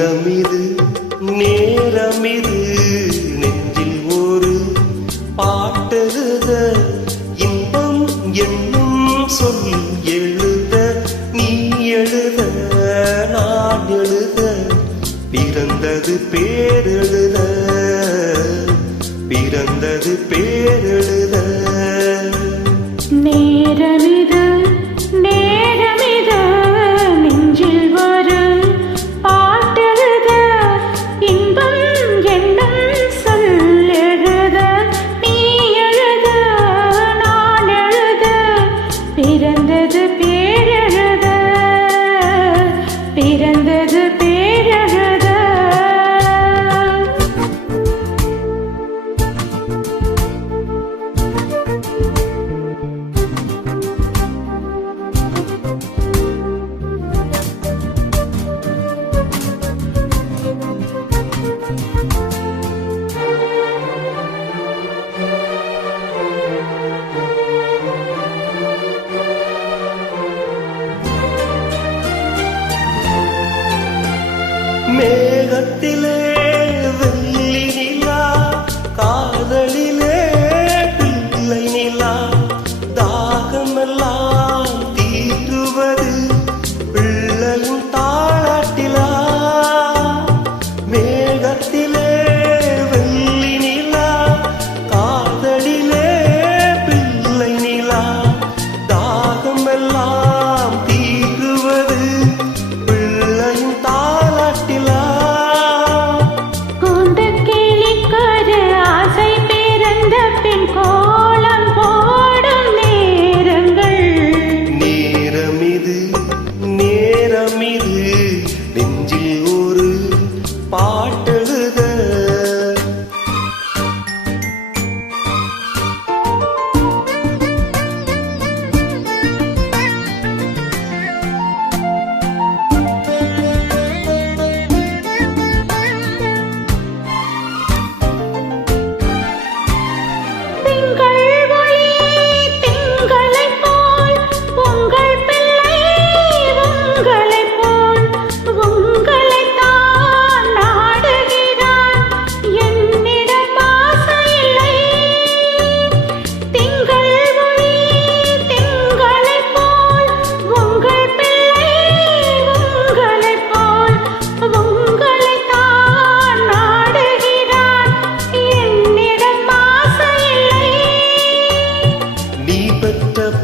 நேரமிது நேரமிது நெஞ்சில் ஒரு பாட்டெழுத இன்பம் என்னும் சொல் எழுத நீ எழுத நான் எழுத பிறந்தது பேரெழுத பிறந்தது பேரெழுத நேரமிது நேரமிது நெஞ்சில் ஒரு பாட்டெழுத இன்பம் என்னும் சொல் எழுத நீ எழுத நான் எழுத பிறந்தது பேரெழுத பிறந்தது பேரெழுத மேகத்திலே வெள்ளி நிலா காதலிலே பிள்ளை நிலா தாகமெல்லாம் தீருவது பிள்ளையும் தாளாட்டிலா மேகத்திலே வெள்ளி நிலா காதலிலே பிள்ளை நிலா தாகமெல்லாம் தீருவது பிள்ளையும் தாளாட்டிலா கோலம் போடும் நேரங்கள் நேரமிது நேரமிது நெஞ்சில் ஒரு பாட்டெழுத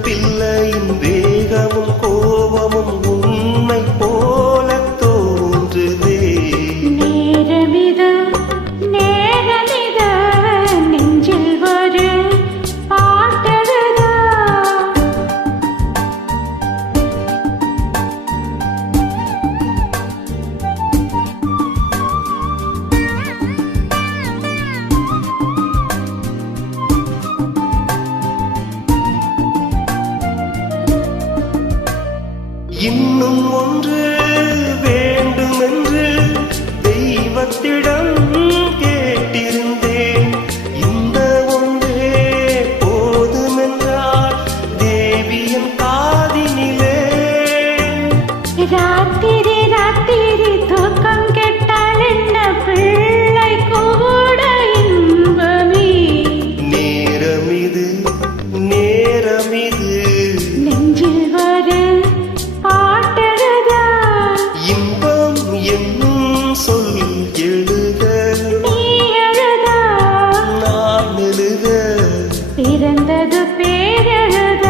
பிள்ளையின் வேகமும் கோபமும் உண்மை போல தோன்றுதே நேரமிது நேரமிது நெஞ்சில் ஒரு பாட்டெழுத இன்னும் ஒன்று வேண்டுமென்று தெய்வத்திடம் கேட்டிருந்தேன் இந்த ஒன்றே போதுமென்றார் தேவியின் காதினிலே ராத்திரி ராத்திரி தூக்கம் கெட்டால் என்ன பிள்ளை கூட இன்பமே நேரமிது நேரமிது நெஞ்சில் ஒரு பாட்டெழுத இன்பம் என்னும் சொல் எழுத நீ எழுத நான் எழுத பிறந்தது பேரெழுத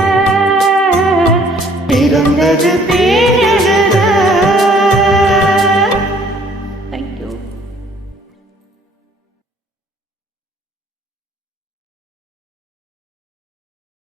பிறந்தது பேரெழுத